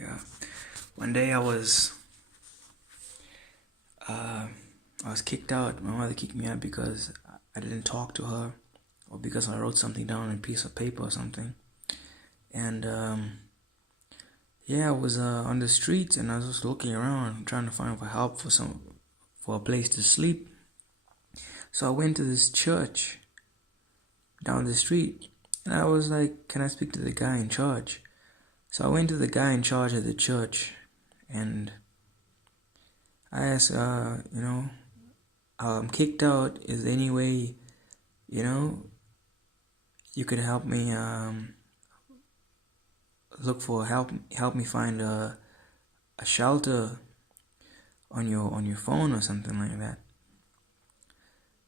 Yeah. One day uh, I was kicked out. My mother kicked me out because I didn't talk to her, or because I wrote something down on a piece of paper or something. And yeah, I was on the streets and I was just looking around, trying to find for help for a place to sleep. So I went to this church down the street, and I was like, "Can I speak to the guy in charge?" So I went to the guy in charge of the church, and I asked, I'm kicked out. Is there any way, you know, you could help me help me find a shelter on your phone or something like that.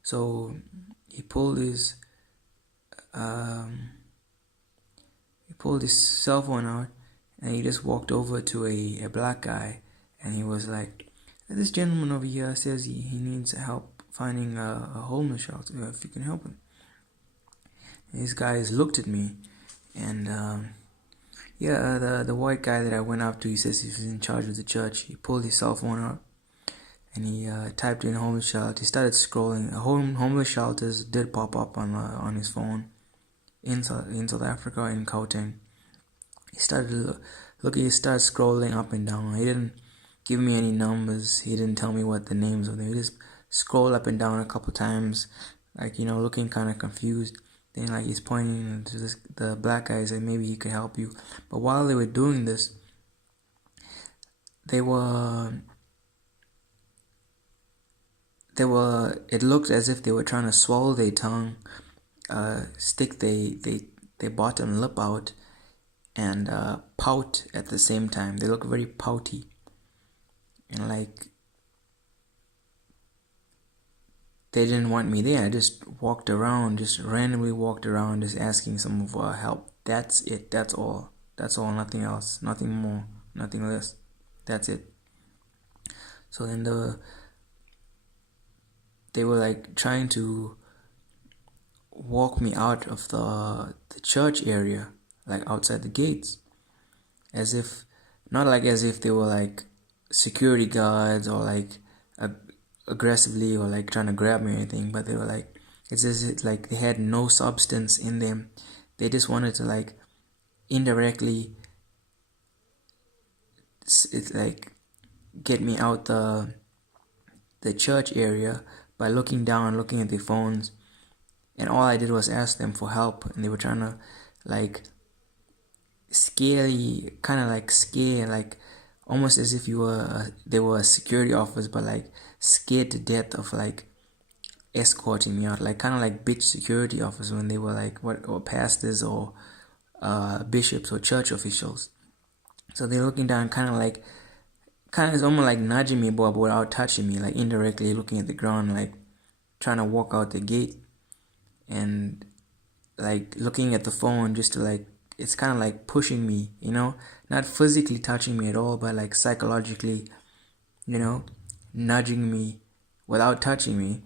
So he pulled his um, he pulled his cell phone out, and he just walked over to a black guy, and he was like, "This gentleman over here says he needs help finding a homeless shelter. If you can help him." And these guys looked at me, and yeah, the white guy that I went up to, he says he's in charge of the church. He pulled his cell phone out, and he typed in homeless shelter. He started scrolling. Homeless shelters did pop up on his phone in South Africa, in Gauteng. He started looking. He started scrolling up and down. He didn't give me any numbers. He didn't tell me what the names of them. He just scrolled up and down a couple times, like, looking kind of confused. Then, like, he's pointing to the black guy, said maybe he could help you. But while they were doing this, they were it looked as if they were trying to swallow their tongue, stick their bottom lip out, and pout at the same time. They look very pouty, and like they didn't want me there. I just randomly walked around, just asking some for help. That's it. That's all. That's all. Nothing else. Nothing more. Nothing less. That's it. So then they were like trying to walk me out of the church area, like outside the gates, as if not like as if they were like security guards, or like aggressively, or like trying to grab me or anything, but they were like, it's as if like they had no substance in them. They just wanted to like indirectly, it's like, get me out the church area by looking down, looking at their phones. And all I did was ask them for help, and they were trying to like scare, like almost as if they were a security officer, but like scared to death of like escorting me out, like kind of like bitch security officers when they were like or pastors, or bishops or church officials. So they're looking down, it's almost like nudging me, but without touching me, like indirectly looking at the ground, like trying to walk out the gate, and like looking at the phone just to like, it's kind of like pushing me, not physically touching me at all, but like psychologically, you know nudging me without touching me,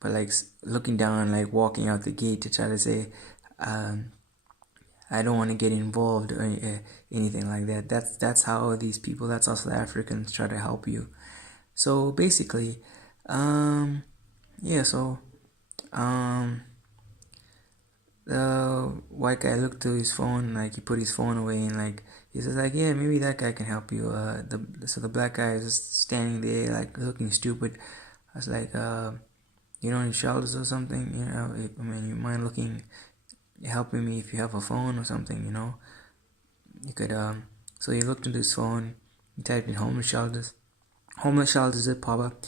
but like looking down, like walking out the gate to try to say, I don't want to get involved, or anything like that. That's how these people, that's how South Africans try to help you. So basically, yeah, so the white guy looked to his phone, like he put his phone away, and like he says like, yeah, maybe that guy can help you. The black guy is just standing there like looking stupid. I was like, any shelters or something? I mean, you mind helping me if you have a phone or something? You could So he looked into his phone. He typed in homeless shelters. Homeless shelters did pop up.